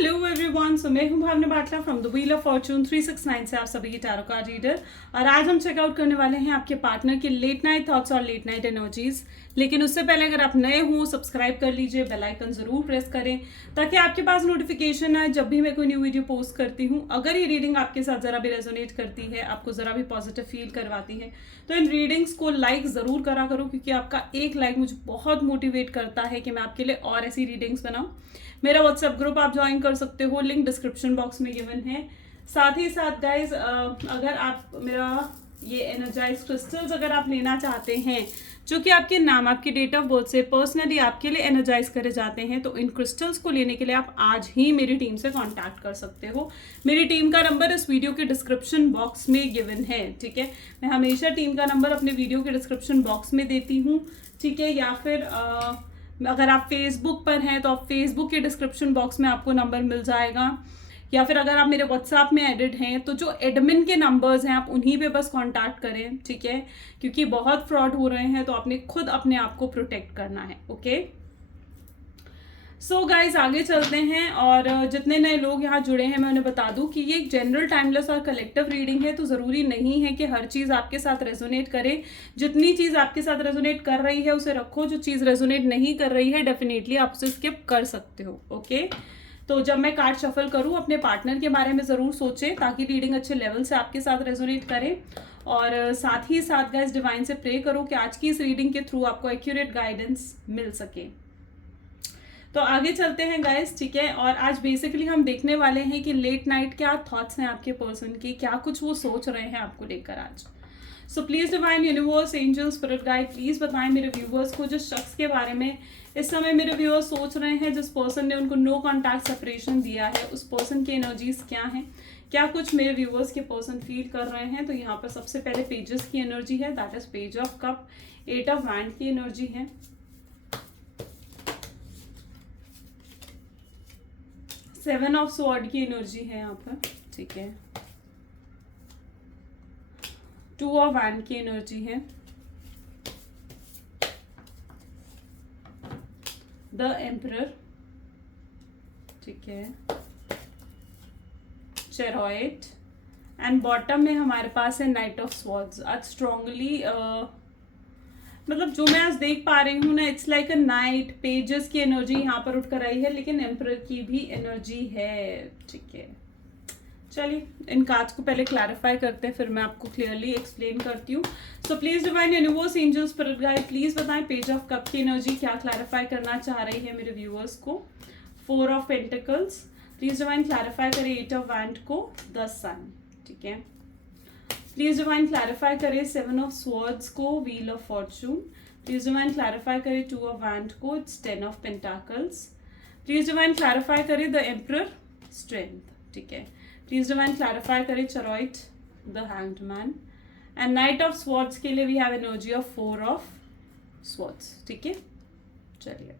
Hello everyone, so मैं हूं Bhavna Batla from the wheel of fortune 369 से आप सभी की टैरो कार्ड रीडर। और आज हम चेकआउट करने वाले हैं आपके पार्टनर के लेट नाइट थॉट्स और लेट नाइट एनर्जीज। लेकिन उससे पहले अगर आप नए हो सब्सक्राइब कर लीजिए, बेल आइकन जरूर प्रेस करें ताकि आपके पास नोटिफिकेशन आए जब भी मैं कोई न्यू वीडियो पोस्ट करती हूँ। अगर ये रीडिंग आपके साथ जरा भी रेजोनेट करती है, आपको जरा भी पॉजिटिव फील करवाती है, तो इन रीडिंग्स को लाइक जरूर करा करो, क्योंकि आपका एक लाइक मुझे बहुत मोटिवेट करता है कि मैं आपके लिए और ऐसी रीडिंग्स बनाऊं। मेरा व्हाट्सएप ग्रुप आप ज्वाइन कर सकते हो, लिंक डिस्क्रिप्शन बॉक्स में गिवन है। साथ ही साथ गाइज, अगर आप मेरा ये एनर्जाइज क्रिस्टल्स अगर आप लेना चाहते हैं जो कि आपके नाम, आपकी डेट ऑफ बर्थ से पर्सनली आपके लिए एनर्जाइज करे जाते हैं, तो इन क्रिस्टल्स को लेने के लिए आप आज ही मेरी टीम से कांटेक्ट कर सकते हो। मेरी टीम का नंबर इस वीडियो के डिस्क्रिप्शन बॉक्स में गिवन है, ठीक है। मैं हमेशा टीम का नंबर अपने वीडियो के डिस्क्रिप्शन बॉक्स में देती हूँ, ठीक है। या फिर अगर आप फेसबुक पर हैं तो आप फेसबुक के डिस्क्रिप्शन बॉक्स में आपको नंबर मिल जाएगा, या फिर अगर आप मेरे व्हाट्सएप में एडिड हैं तो जो एडमिन के नंबर्स हैं आप उन्हीं पे बस कांटेक्ट करें, ठीक है। क्योंकि बहुत फ्रॉड हो रहे हैं, तो आपने खुद अपने आप को प्रोटेक्ट करना है, ओके। सो गाइज, आगे चलते हैं। और जितने नए लोग यहाँ जुड़े हैं मैं उन्हें बता दूं कि ये एक जनरल, टाइमलेस और कलेक्टिव रीडिंग है, तो ज़रूरी नहीं है कि हर चीज़ आपके साथ रेजोनेट करे। जितनी चीज़ आपके साथ रेजोनेट कर रही है उसे रखो, जो चीज़ रेजोनेट नहीं कर रही है डेफिनेटली आप उसे स्किप कर सकते हो, ओके। तो जब मैं कार्ड शफल करूँ अपने पार्टनर के बारे में ज़रूर सोचें ताकि रीडिंग अच्छे लेवल से आपके साथ रेजोनेट करे। और साथ ही साथ गाइस, डिवाइन से प्रे करो कि आज की इस रीडिंग के थ्रू आपको एक्यूरेट गाइडेंस मिल सके। तो आगे चलते हैं गाइस, ठीक है। और आज बेसिकली हम देखने वाले हैं कि लेट नाइट क्या थॉट्स हैं आपके पर्सन की, क्या कुछ वो सोच रहे हैं आपको लेकर आज। So please divine universe, angel, spirit guide, please बताएं मेरे व्यूवर्स को जिस शख्स के बारे में इस समय मेरे व्यूअर्स सोच रहे हैं, जिस पर्सन ने उनको नो कॉन्टैक्ट सेपरेशन दिया है, उस पर्सन की एनर्जीज क्या हैं, क्या कुछ मेरे व्यूअर्स के पर्सन फील कर रहे हैं। तो यहाँ पर सबसे पहले पेजेस की एनर्जी है, that is page of cup. 8 of wand की एनर्जी है, 7 ऑफ स्वॉर्ड की एनर्जी है यहाँ पर, ठीक है। 2 ऑफ वैंड की एनर्जी है, द एम्परर, ठीक है, चेरॉइट, एंड बॉटम में हमारे पास है नाइट ऑफ स्वॉर्ड्स। आज स्ट्रांगली मतलब जो मैं आज देख पा रही हूँ ना, it's like a night. Pages की एनर्जी यहाँ पर उठकर आई है, लेकिन एम्परर की भी एनर्जी है, ठीक है। चलिए इन कार्ड्स को पहले क्लैरिफाई करते हैं, फिर मैं आपको क्लियरली एक्सप्लेन करती हूँ। So please divine universe, angel, spirit guide, please बताएं पेज ऑफ कप की एनर्जी क्या क्लैरिफाई करना चाह रही है मेरे व्यूअर्स को। 4 of pentacles, please divine clarify करें 8 ऑफ वैंड को, द सन, ठीक है। प्लीज डिवाइन क्लैरिफाई करें 7 ऑफ स्वॉर्ड्स को, wheel of Fortune. Please divine clarify करें 2 ऑफ वैंड को, it's 10 of pentacles. Please divine clarify करें द एम्परर, स्ट्रेंथ, ठीक है। प्लीज डिवाइन क्लैरिफाई करें chariot, the hanged man, and knight of swords के लिए we have energy of 4 of swords, ठीक है। चलिए,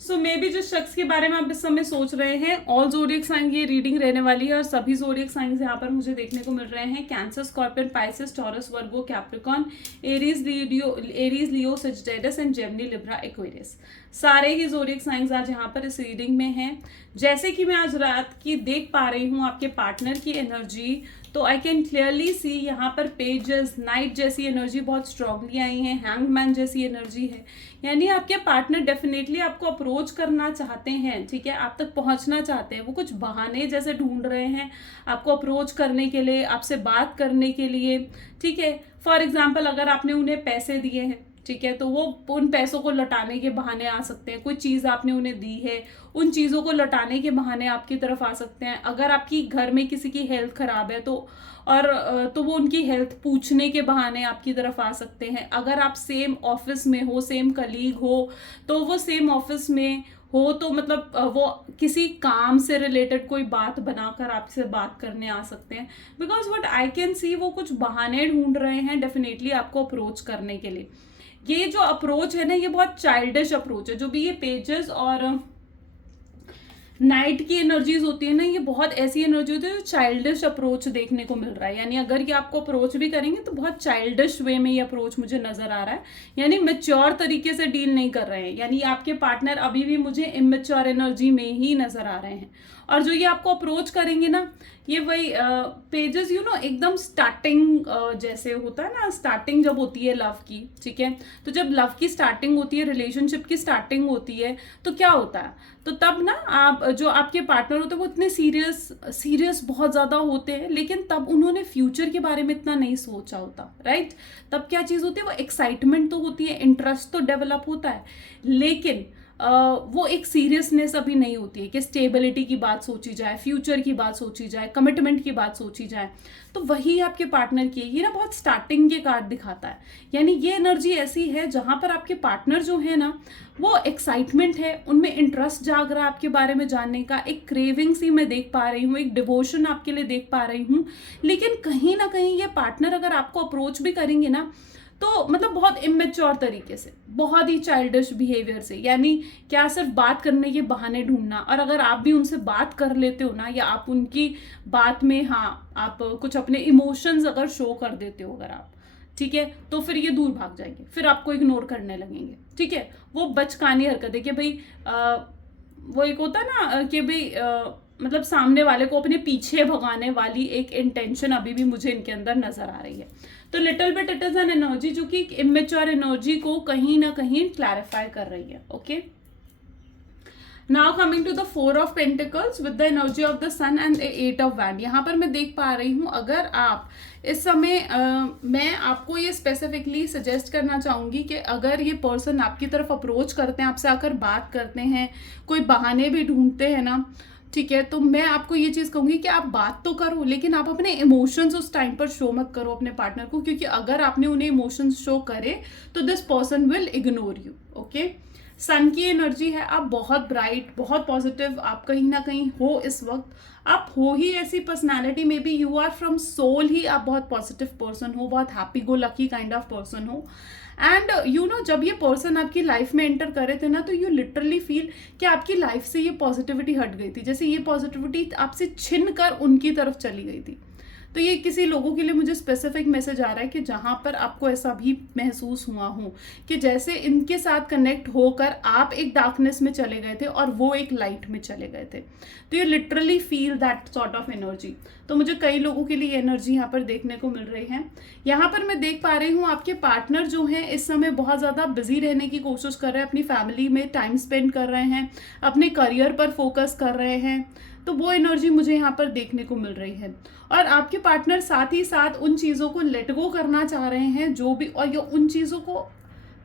सो मे बी जिस शख्स के बारे में आप इस समय सोच रहे हैं, ऑल ज़ोडिएक साइन की रिडींग रहने वाली है, और सभी ज़ोडिएक साइंस यहाँ पर मुझे देखने को मिल रहे हैं। Cancer, scorpion, Pisces, taurus, Virgo, Capricorn, Aries, Leo, Sagittarius and Gemini, Libra, Aquarius. सारे ही ज़ोडिएक साइंस आज यहाँ पर इस रीडिंग में हैं। जैसे कि मैं आज रात की देख पा रही हूँ आपके पार्टनर की एनर्जी, तो आई कैन क्लियरली सी यहाँ पर पेजेस, नाइट जैसी एनर्जी बहुत स्ट्रांगली आई है, हैंगमैन जैसी एनर्जी है। यानी आपके पार्टनर डेफिनेटली आपको अप्रोच करना चाहते हैं, ठीक है, आप तक पहुंचना चाहते हैं। वो कुछ बहाने जैसे ढूंढ रहे हैं आपको अप्रोच करने के लिए, आपसे बात करने के लिए, ठीक है। फॉर एग्जाम्पल, अगर आपने उन्हें पैसे दिए हैं, ठीक है, तो वो उन पैसों को लौटाने के बहाने आ सकते हैं। कोई चीज़ आपने उन्हें दी है, उन चीज़ों को लौटाने के बहाने आपकी तरफ आ सकते हैं। अगर आपकी घर में किसी की हेल्थ खराब है तो वो उनकी हेल्थ पूछने के बहाने आपकी तरफ आ सकते हैं। अगर आप सेम ऑफिस में हो, सेम कलीग हो, तो वो सेम ऑफिस में हो तो मतलब वो किसी काम से रिलेटेड कोई बात बनाकर आपसे बात करने आ सकते हैं। बिकॉज व्हाट आई कैन सी, वो कुछ बहाने ढूंढ रहे हैं डेफिनेटली आपको अप्रोच करने के लिए। ये जो अप्रोच है ना, ये बहुत चाइल्डिश अप्रोच है। जो भी ये पेजेस और नाइट की एनर्जीज होती है ना, ये बहुत ऐसी एनर्जी होती है जो चाइल्डिश अप्रोच देखने को मिल रहा है। यानी अगर ये आपको अप्रोच भी करेंगे तो बहुत चाइल्डिश वे में ये अप्रोच मुझे नजर आ रहा है, यानी मेच्योर तरीके से डील नहीं कर रहे हैं। यानी आपके पार्टनर अभी भी मुझे इमेच्योर एनर्जी में ही नजर आ रहे हैं। और जो ये आपको अप्रोच करेंगे ना, ये वही पेजेस एकदम स्टार्टिंग जैसे होता है ना, स्टार्टिंग जब होती है लव की, ठीक है, तो जब लव की स्टार्टिंग होती है, रिलेशनशिप की स्टार्टिंग होती है, तो क्या होता है, तो तब ना आप जो आपके पार्टनर होते हैं वो इतने सीरियस बहुत ज़्यादा होते हैं, लेकिन तब उन्होंने फ्यूचर के बारे में इतना नहीं सोचा होता, राइट। तब क्या चीज़ होती है, वो एक्साइटमेंट तो होती है, इंटरेस्ट तो डेवलप होता है, लेकिन वो एक सीरियसनेस अभी नहीं होती है कि स्टेबिलिटी की बात सोची जाए, फ्यूचर की बात सोची जाए, कमिटमेंट की बात सोची जाए। तो वही आपके पार्टनर की ये ना बहुत स्टार्टिंग के कार्ड दिखाता है। यानी ये एनर्जी ऐसी है जहां पर आपके पार्टनर जो है ना, वो एक्साइटमेंट है, उनमें इंटरेस्ट जाग रहा है आपके बारे में जानने का, एक क्रेविंग सी मैं देख पा रही हूँ, एक डिवोशन आपके लिए देख पा रही हूँ। लेकिन कहीं ना कहीं ये पार्टनर अगर आपको अप्रोच भी करेंगे ना, तो मतलब बहुत इमेच्योर तरीके से, बहुत ही चाइल्डिश बिहेवियर से, यानी क्या सिर्फ बात करने के बहाने ढूंढना। और अगर आप भी उनसे बात कर लेते हो ना, या आप उनकी बात में आप कुछ अपने इमोशंस अगर शो कर देते हो अगर आप, ठीक है, तो फिर ये दूर भाग जाएंगे, फिर आपको इग्नोर करने लगेंगे, ठीक है। वो बचकानी हरकत है कि भाई वो एक होता है ना कि भाई मतलब सामने वाले को अपने पीछे भगाने वाली एक इंटेंशन अभी भी मुझे इनके अंदर नजर आ रही है। तो little bit it is an energy जो कि एक इमेच्योर एनर्जी को कहीं ना कहीं क्लैरिफाई कर रही है। Okay, now coming to the 4 of pentacles with the energy of the sun and 8 of wand. यहाँ पर मैं देख पा रही हूँ, अगर आप इस समय मैं आपको ये स्पेसिफिकली सजेस्ट करना चाहूंगी कि अगर ये पर्सन आपकी तरफ अप्रोच करते हैं, आपसे आकर बात करते हैं, कोई बहाने भी ढूंढते हैं ना, ठीक है, तो मैं आपको ये चीज़ कहूंगी कि आप बात तो करो, लेकिन आप अपने इमोशंस उस टाइम पर शो मत करो अपने पार्टनर को, क्योंकि अगर आपने उन्हें इमोशंस शो करे तो this person will ignore you. Okay, sun की एनर्जी है, आप बहुत ब्राइट, बहुत पॉजिटिव आप कहीं ना कहीं हो इस वक्त। आप हो ही ऐसी personality, may be you are from soul ही आप बहुत पॉजिटिव पर्सन हो, बहुत happy go lucky kind of person हो। एंड जब ये पर्सन आपकी लाइफ में एंटर करे थे ना, तो यू लिटरली फील कि आपकी लाइफ से ये पॉजिटिविटी हट गई थी, जैसे ये पॉजिटिविटी आपसे छिन कर उनकी तरफ चली गई थी। तो ये किसी लोगों के लिए मुझे स्पेसिफिक मैसेज आ रहा है कि जहाँ पर आपको ऐसा भी महसूस हुआ हो कि जैसे इनके साथ कनेक्ट होकर आप एक डार्कनेस में चले गए थे और वो एक लाइट में चले गए थे। तो you literally feel that sort of energy. तो मुझे कई लोगों के लिए एनर्जी यहाँ पर देखने को मिल रही है। यहाँ पर मैं देख पा रही हूँ आपके पार्टनर जो हैं इस समय बहुत ज़्यादा बिजी रहने की कोशिश कर रहे हैं, अपनी फैमिली में टाइम स्पेंड कर रहे हैं, अपने करियर पर फोकस कर रहे हैं। तो वो एनर्जी मुझे यहाँ पर देखने को मिल रही है। और आपके पार्टनर साथ ही साथ उन चीज़ों को लेट गो करना चाह रहे हैं जो भी, और ये उन चीज़ों को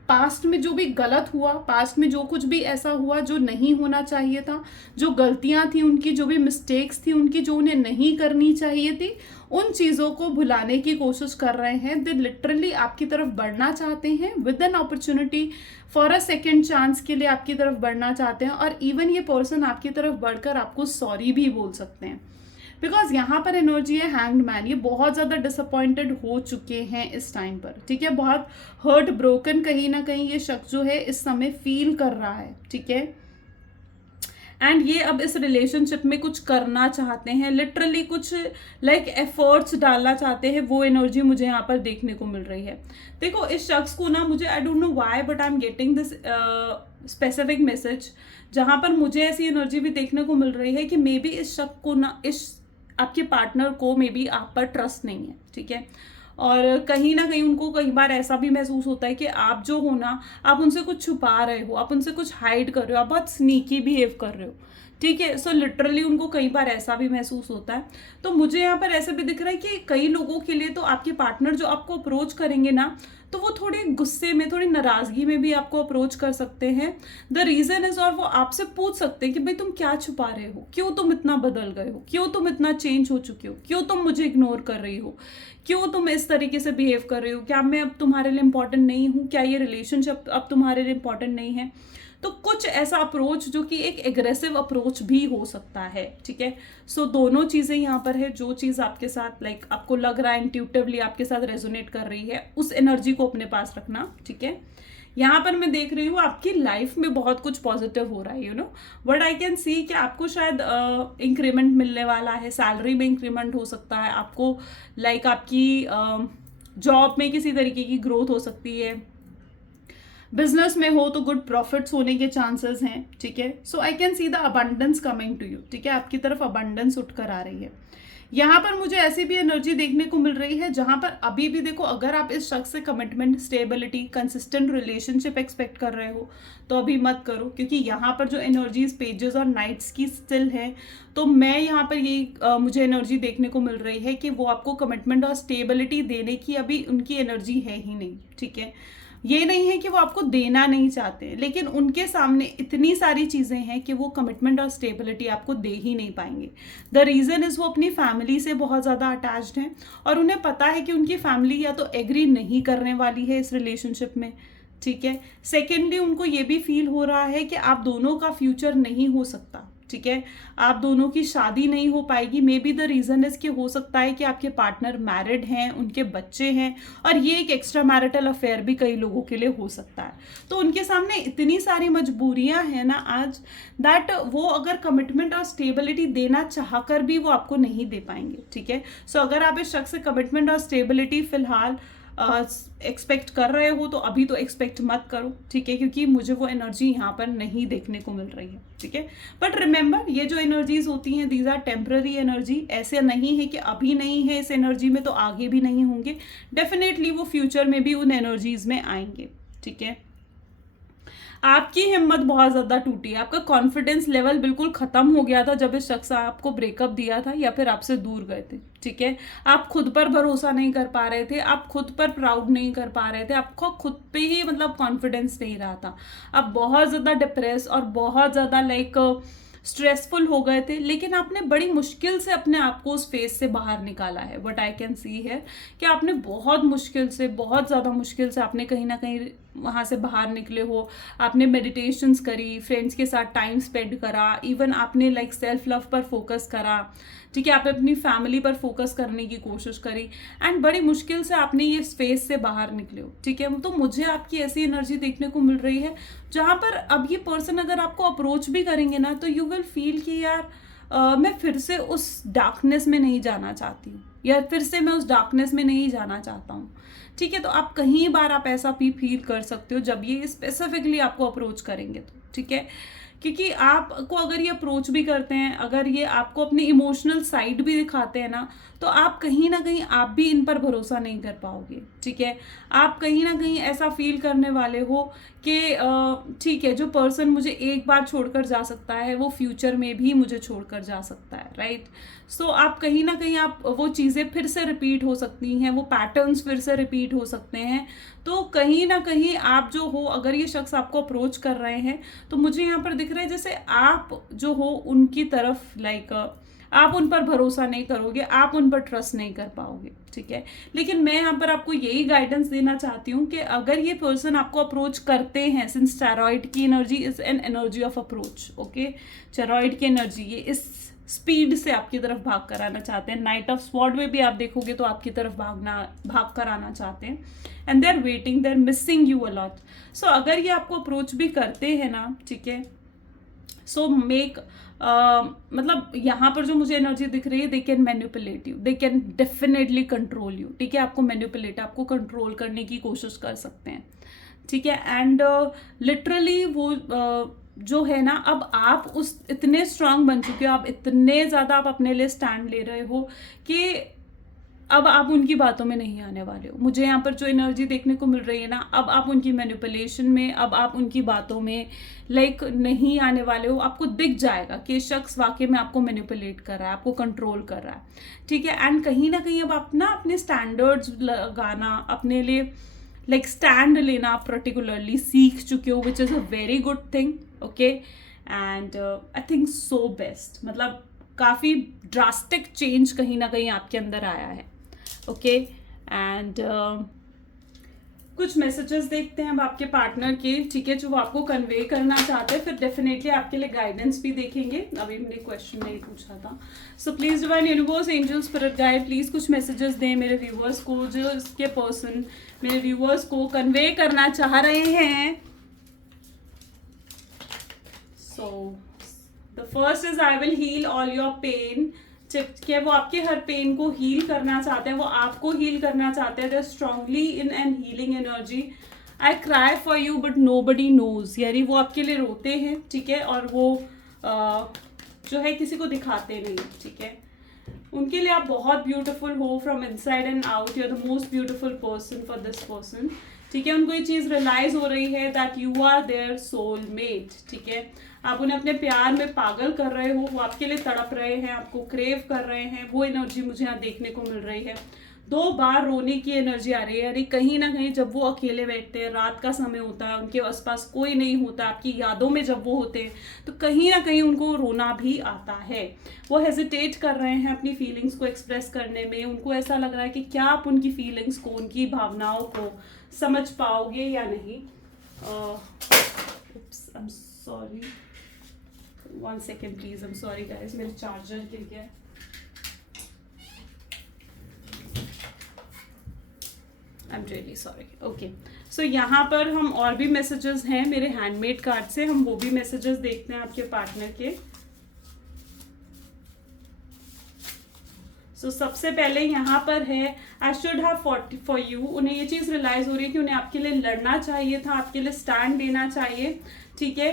पास्ट में जो भी गलत हुआ, पास्ट में जो कुछ भी ऐसा हुआ जो नहीं होना चाहिए था, जो गलतियां थी उनकी, जो भी मिस्टेक्स थी उनकी, जो उन्हें नहीं करनी चाहिए थी, उन चीज़ों को भुलाने की कोशिश कर रहे हैं। दे लिटरली आपकी तरफ बढ़ना चाहते हैं with an opportunity for a second chance के लिए आपकी तरफ बढ़ना चाहते हैं। और इवन ये पर्सन आपकी तरफ बढ़कर आपको सॉरी भी बोल सकते हैं, बिकॉज यहाँ पर एनर्जी है हैंग्ड मैन। ये बहुत ज़्यादा डिसअपॉइंटेड हो चुके हैं इस टाइम पर, ठीक है, बहुत हर्ट ब्रोकन कहीं ना कहीं ये शख्स जो है इस समय फील कर रहा है, ठीक है। एंड ये अब इस रिलेशनशिप में कुछ करना चाहते हैं, लिटरली कुछ लाइक एफर्ट्स डालना चाहते हैं, वो एनर्जी मुझे यहाँ पर देखने को मिल रही है। देखो इस शख्स को ना, मुझे I don't know why but I am getting this specific message, जहाँ पर मुझे ऐसी एनर्जी भी देखने को मिल रही है कि मे बी इस शख्स को ना, इस आपके पार्टनर को मे बी आप पर ट्रस्ट नहीं है, ठीक है। और कहीं ना कहीं उनको कई बार ऐसा भी महसूस होता है कि आप जो हो ना, आप उनसे कुछ छुपा रहे हो, आप उनसे कुछ हाइड कर रहे हो, आप बहुत स्नीकी बिहेव कर रहे हो, ठीक है। सो लिटरली उनको कई बार ऐसा भी महसूस होता है। तो मुझे यहाँ पर ऐसा भी दिख रहा है कि कई लोगों के लिए तो आपके पार्टनर जो आपको अप्रोच करेंगे ना, तो वो थोड़े गुस्से में, थोड़ी नाराजगी में भी आपको अप्रोच कर सकते हैं। द रीजन इज, और वो आपसे पूछ सकते हैं कि भाई तुम क्या छुपा रहे हो, क्यों तुम इतना बदल गए हो, क्यों तुम इतना चेंज हो चुके हो, क्यों तुम मुझे इग्नोर कर रही हो, क्यों तुम इस तरीके से बिहेव कर रहे हो, क्या मैं अब तुम्हारे लिए इंपॉर्टेंट नहीं हूँ, क्या ये रिलेशनशिप अब तुम्हारे लिए इंपॉर्टेंट नहीं है। तो कुछ ऐसा अप्रोच जो कि एक एग्रेसिव अप्रोच भी हो सकता है, ठीक है। सो दोनों चीज़ें यहाँ पर है, जो चीज़ आपके साथ लाइक आपको लग रहा है इंट्यूटिवली आपके साथ रेजोनेट कर रही है, उस एनर्जी को अपने पास रखना, ठीक है। यहाँ पर मैं देख रही हूँ आपकी लाइफ में बहुत कुछ पॉजिटिव हो रहा है, you know but I can सी कि आपको शायद इंक्रीमेंट मिलने वाला है, सैलरी में इंक्रीमेंट हो सकता है आपको, लाइक आपकी जॉब में किसी तरीके की ग्रोथ हो सकती है, बिजनेस में हो तो गुड प्रॉफिट्स होने के चांसेस हैं, ठीक है। So I can see the abundance coming to you, ठीक है, आपकी तरफ अबंडेंस उठकर आ रही है। यहाँ पर मुझे ऐसी भी एनर्जी देखने को मिल रही है जहां पर अभी भी देखो, अगर आप इस शख्स से commitment, stability, consistent relationship expect कर रहे हो तो अभी मत करो, क्योंकि यहाँ पर जो एनर्जीज पेजेस और नाइट्स की स्टिल है, तो मैं यहाँ पर यही मुझे एनर्जी देखने को मिल रही है कि वो आपको कमिटमेंट और स्टेबिलिटी देने की अभी उनकी एनर्जी है ही नहीं, ठीक है। ये नहीं है कि वो आपको देना नहीं चाहते, लेकिन उनके सामने इतनी सारी चीज़ें हैं कि वो कमिटमेंट और स्टेबिलिटी आपको दे ही नहीं पाएंगे। द रीज़न इज़ वो अपनी फैमिली से बहुत ज़्यादा अटैच्ड हैं और उन्हें पता है कि उनकी फैमिली या तो एग्री नहीं करने वाली है इस रिलेशनशिप में, ठीक है। सेकेंडली, उनको ये भी फील हो रहा है कि आप दोनों का फ्यूचर नहीं हो सकता, ठीक है, आप दोनों की शादी नहीं हो पाएगी। May be the reason is कि हो सकता है कि आपके पार्टनर मैरिड हैं, उनके बच्चे हैं, और ये एक एक्स्ट्रा मैरिटल अफेयर भी कई लोगों के लिए हो सकता है। तो उनके सामने इतनी सारी मजबूरियां हैं ना आज, दैट वो अगर कमिटमेंट और स्टेबिलिटी देना चाह कर भी वो आपको नहीं दे पाएंगे, ठीक है। सो अगर आप इस शख्स से कमिटमेंट और स्टेबिलिटी फिलहाल एक्सपेक्ट कर रहे हो तो अभी तो एक्सपेक्ट मत करो, ठीक है, क्योंकि मुझे वो एनर्जी यहाँ पर नहीं देखने को मिल रही है, ठीक है। बट रिमेंबर, ये जो एनर्जीज होती हैं दीज आर टेम्पररी एनर्जी, ऐसे नहीं है कि अभी नहीं है इस एनर्जी में तो आगे भी नहीं होंगे, डेफिनेटली वो फ्यूचर में भी उन एनर्जीज में आएंगे, ठीक है। आपकी हिम्मत बहुत ज़्यादा टूटी है, आपका कॉन्फिडेंस लेवल बिल्कुल ख़त्म हो गया था जब इस शख्स आपको ब्रेकअप दिया था या फिर आपसे दूर गए थे, ठीक है। आप खुद पर भरोसा नहीं कर पा रहे थे, आप खुद पर प्राउड नहीं कर पा रहे थे, आपको खुद पे ही मतलब कॉन्फिडेंस नहीं रहा था, आप बहुत ज़्यादा डिप्रेस और बहुत ज़्यादा लाइक स्ट्रेसफुल हो गए थे, लेकिन आपने बड़ी मुश्किल से अपने आप को उस फेज से बाहर निकाला है। व्हाट आई कैन सी है कि आपने बहुत मुश्किल से, बहुत ज़्यादा मुश्किल से आपने कहीं ना कहीं वहाँ से बाहर निकले हो। आपने मेडिटेशंस करी, फ्रेंड्स के साथ टाइम स्पेंड करा, इवन आपने लाइक सेल्फ लव पर फोकस करा, ठीक है, आपने अपनी फैमिली पर फोकस करने की कोशिश करी, एंड बड़ी मुश्किल से आपने ये स्पेस से बाहर निकले हो, ठीक है। तो मुझे आपकी ऐसी एनर्जी देखने को मिल रही है जहाँ पर अब ये पर्सन अगर आपको अप्रोच भी करेंगे ना, तो यू विल फील कि यार मैं फिर से उस डार्कनेस में नहीं जाना चाहती हूँ, या फिर से मैं उस डार्कनेस में नहीं जाना चाहता हूँ, ठीक है। तो आप कहीं बार आप ऐसा भी फील कर सकते हो जब ये स्पेसिफिकली आपको अप्रोच करेंगे तो, ठीक है, क्योंकि आपको अगर ये अप्रोच भी करते हैं, अगर ये आपको अपनी इमोशनल साइड भी दिखाते हैं ना, तो आप कहीं ना कहीं आप भी इन पर भरोसा नहीं कर पाओगे, ठीक है। आप कहीं ना कहीं ऐसा फील करने वाले हो कि ठीक है, जो पर्सन मुझे एक बार छोड़कर जा सकता है वो फ्यूचर में भी मुझे छोड़कर जा सकता है, राइट। सो आप कहीं ना कहीं आप वो चीज़ें फिर से रिपीट हो सकती हैं, वो पैटर्न्स फिर से रिपीट हो सकते हैं। तो कहीं ना कहीं आप जो हो, अगर ये शख्स आपको अप्रोच कर रहे हैं तो मुझे यहाँ पर दिख रहा है जैसे आप जो हो उनकी तरफ लाइक आप उन पर भरोसा नहीं करोगे, आप उन पर ट्रस्ट नहीं कर पाओगे, ठीक है। लेकिन मैं यहाँ पर आपको यही गाइडेंस देना चाहती हूँ कि अगर ये पर्सन आपको अप्रोच करते हैं, सिंस टैरॉइड की energy is an energy of approach, okay, tarot की एनर्जी ये इस स्पीड से आपकी तरफ भाग कर आना चाहते हैं। नाइट ऑफ स्वॉर्ड में भी आप देखोगे तो आपकी तरफ भाग कर आना चाहते हैं, and they are waiting, they are missing you a lot. So अगर ये आपको अप्रोच भी करते हैं ना, ठीक है, सो मेक मतलब यहाँ पर जो मुझे एनर्जी दिख रही है, they can manipulate you, they can definitely control you, ठीक है, आपको मैनिपुलेट, आपको कंट्रोल करने की कोशिश कर सकते हैं, ठीक है। एंड लिटरली वो जो है ना, अब आप उस इतने स्ट्रांग बन चुके हो, आप इतने ज़्यादा आप अपने लिए स्टैंड ले रहे हो कि अब आप उनकी बातों में नहीं आने वाले हो। मुझे यहाँ पर जो एनर्जी देखने को मिल रही है ना, अब आप उनकी मैनिपुलेशन में, अब आप उनकी बातों में लाइक नहीं आने वाले हो। आपको दिख जाएगा कि शख्स वाकई में आपको मैनिपुलेट कर रहा है, आपको कंट्रोल कर रहा है, ठीक है। एंड कहीं ना कहीं अब आप ना अपने स्टैंडर्ड्स लगाना, अपने लिए लाइक स्टैंड लेना आप पर्टिकुलरली सीख चुके हो, which is a very good thing, okay. And I think so best, मतलब काफ़ी ड्रास्टिक चेंज कहीं ना कहीं आपके अंदर आया है, ओके। एंड कुछ मैसेजेस देखते हैं अब आपके पार्टनर के, ठीक है, जो वो आपको कन्वे करना चाहते हैं, फिर डेफिनेटली आपके लिए गाइडेंस भी देखेंगे। अभी हमने क्वेश्चन नहीं पूछा था। So please divine universe, angel, spirit guide, please कुछ मैसेजेस दें मेरे व्यूअर्स को, जो इसके पर्सन मेरे व्यूअर्स को कन्वे करना चाह रहे हैं। So the first is I will heal all your pain. क्या वो आपके हर पेन को हील करना चाहते हैं, वो आपको हील करना चाहते हैं। They strongly in an healing energy. I cry for you but nobody knows, यानी वो आपके लिए रोते हैं, ठीक है, और वो जो है किसी को दिखाते नहीं, ठीक है। उनके लिए आप बहुत ब्यूटीफुल हो from inside and out. You are the most beautiful person for this person, ठीक है। उनको ये चीज़ रियलाइज हो रही है that you are their soulmate, ठीक है। आप उन्हें अपने प्यार में पागल कर रहे हो, वो आपके लिए तड़प रहे हैं, आपको क्रेव कर रहे हैं। वो एनर्जी मुझे यहाँ देखने को मिल रही है। 2 बार रोने की एनर्जी आ रही है, यानी कहीं ना कहीं जब वो अकेले बैठते हैं, रात का समय होता है, उनके आसपास कोई नहीं होता, आपकी यादों में जब वो होते हैं, तो कहीं ना कहीं उनको रोना भी आता है। वो हेजिटेट कर रहे हैं अपनी फीलिंग्स को एक्सप्रेस करने में। उनको ऐसा लग रहा है कि क्या आप उनकी फीलिंग्स को, उनकी भावनाओं को समझ पाओगे या नहीं। I am sorry, 1 second please, I am sorry guys, मेरे चार्जर गिर गया है। I am really sorry. Okay, so यहाँ पर हम और भी मैसेजेस हैं मेरे हैंडमेड कार्ड से, हम वो भी मैसेजेस देखते हैं आपके पार्टनर के। सो सबसे पहले यहाँ पर है I should have fought for you. उन्हें ये चीज़ रियलाइज हो रही है कि उन्हें आपके लिए लड़ना चाहिए था, आपके लिए स्टैंड लेना चाहिए, ठीक है।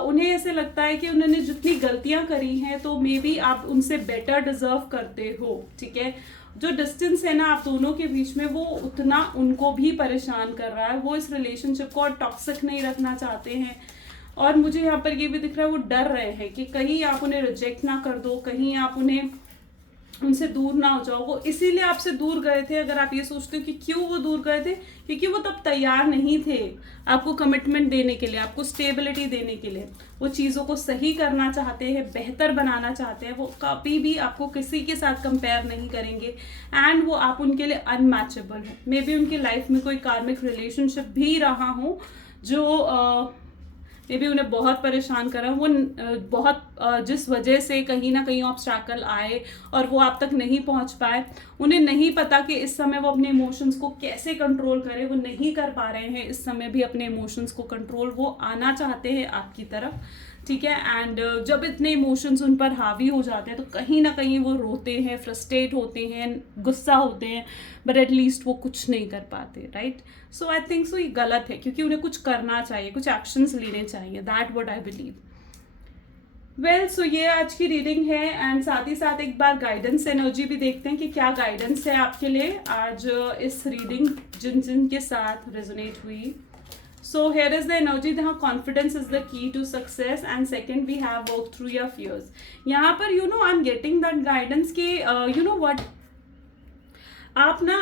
उन्हें ऐसे लगता है कि उन्होंने जितनी गलतियां करी हैं तो मे बी आप उनसे बेटर डिजर्व करते हो, ठीक है। जो डिस्टेंस है ना आप दोनों के बीच में, वो उतना उनको भी परेशान कर रहा है। वो इस रिलेशनशिप को और टॉक्सिक नहीं रखना चाहते हैं। और मुझे यहाँ पर ये भी दिख रहा है वो डर रहे हैं कि कहीं आप उन्हें रिजेक्ट ना कर दो, कहीं आप उन्हें उनसे दूर ना हो जाओ। वो इसीलिए आपसे दूर गए थे। अगर आप ये सोचते हो कि क्यों वो दूर गए थे, क्योंकि वो तब तैयार नहीं थे आपको कमिटमेंट देने के लिए, आपको स्टेबिलिटी देने के लिए। वो चीज़ों को सही करना चाहते हैं, बेहतर बनाना चाहते हैं। वो कभी भी आपको किसी के साथ कंपेयर नहीं करेंगे एंड वो आप उनके लिए अनमैचेबल हो। मे बी उनकी लाइफ में कोई कार्मिक रिलेशनशिप भी रहा हो जो मे भी उन्हें बहुत परेशान कर रहा है। वो बहुत जिस वजह से कहीं ना कहीं ऑब्स्टैकल आए और वो आप तक नहीं पहुंच पाए। उन्हें नहीं पता कि इस समय वो अपने इमोशंस को कैसे कंट्रोल करें, वो नहीं कर पा रहे हैं इस समय भी अपने इमोशंस को कंट्रोल। वो आना चाहते हैं आपकी तरफ, ठीक है। एंड जब इतने इमोशंस उन पर हावी हो जाते हैं तो कहीं ना कहीं वो रोते हैं, फ्रस्ट्रेट होते हैं, गुस्सा होते हैं, बट एटलीस्ट वो कुछ नहीं कर पाते, right. So I think so ये गलत है, क्योंकि उन्हें कुछ करना चाहिए, कुछ एक्शंस लेने चाहिए। That what I believe. Well, so ये आज की रीडिंग है एंड साथ ही साथ एक बार गाइडेंस एनर्जी भी देखते हैं कि क्या गाइडेंस है आपके लिए आज इस रीडिंग जिन के साथ रेजोनेट हुई। So here is the energy, जहाँ confidence is the key to success and second we have work through your fears। यहाँ पर I'm getting that guidance कि what आप ना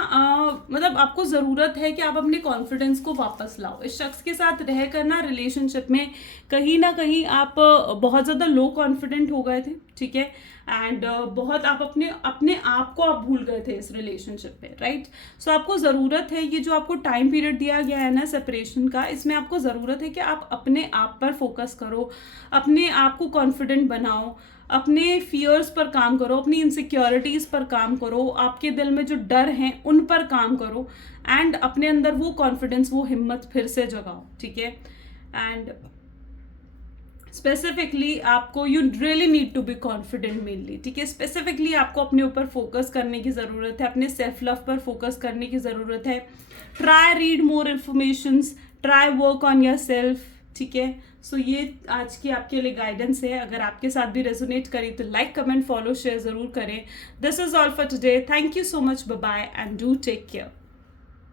मतलब आपको ज़रूरत है कि आप अपने कॉन्फिडेंस को वापस लाओ। इस शख्स के साथ रह कर ना रिलेशनशिप में कहीं ना कहीं आप बहुत ज़्यादा लो कॉन्फिडेंट हो गए थे, ठीक है। एंड बहुत आप अपने आप को आप भूल गए थे इस रिलेशनशिप पे, राइट। सो आपको ज़रूरत है, ये जो आपको टाइम पीरियड दिया गया है ना सेपरेशन का, इसमें आपको ज़रूरत है कि आप अपने आप पर फोकस करो, अपने आप को कॉन्फिडेंट बनाओ, अपने फियर्स पर काम करो, अपनी इनसिक्योरिटीज़ पर काम करो, आपके दिल में जो डर हैं उन पर काम करो एंड अपने अंदर वो कॉन्फिडेंस, वो हिम्मत फिर से जगाओ, ठीक है। एंड स्पेसिफिकली आपको you really need to be confident mainly, ठीक है। स्पेसिफिकली आपको अपने ऊपर फोकस करने की ज़रूरत है, अपने सेल्फ लव पर फोकस करने की ज़रूरत है। Try read more informations, try work on your self, ठीक है। सो ये आज की आपके लिए गाइडेंस है। अगर आपके साथ भी रेजोनेट करी तो लाइक, कमेंट, फॉलो, शेयर ज़रूर करें। This is all for today. Thank you so much, bye bye and do take care.